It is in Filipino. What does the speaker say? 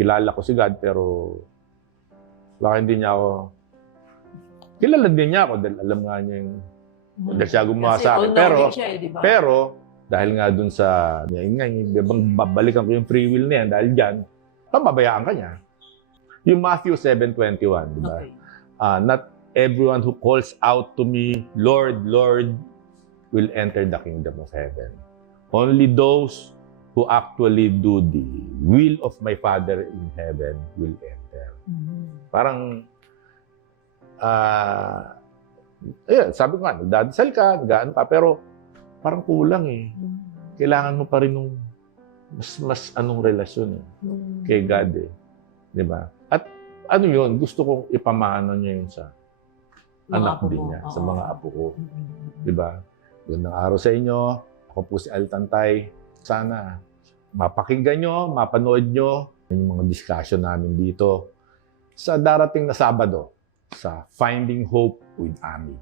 kilala ko si God, pero baka hindi niya ako, kilala din niya ako dahil alam nga niya yung, dahil siya gumawa Kasi sa akin. all-knowing siya, di ba? Pero, dahil nga dun sa, yun nga, babalikan ko yung free will na yan, dahil dyan, pababayaan ka niya. Yung Matthew 7:21, di ba? Okay. Not everyone who calls out to me, Lord, Lord, will enter the kingdom of heaven. Only those who actually do the will of my Father in heaven will enter. Parang, sabi ko nga, nagdadasal ka, nag-ano ka, pero parang kulang eh. Kailangan mo pa rin nung mas anong relasyon kay God eh. Di ba? At ano yun, gusto kong ipamana niya yun sa anak din niya, sa mga apo ko. Di ba? Gandang araw sa inyo. Ako po si Altantay. Sana mapakinggan nyo, mapanood nyo yung mga discussion namin dito sa darating na Sabado sa Finding Hope with Ami.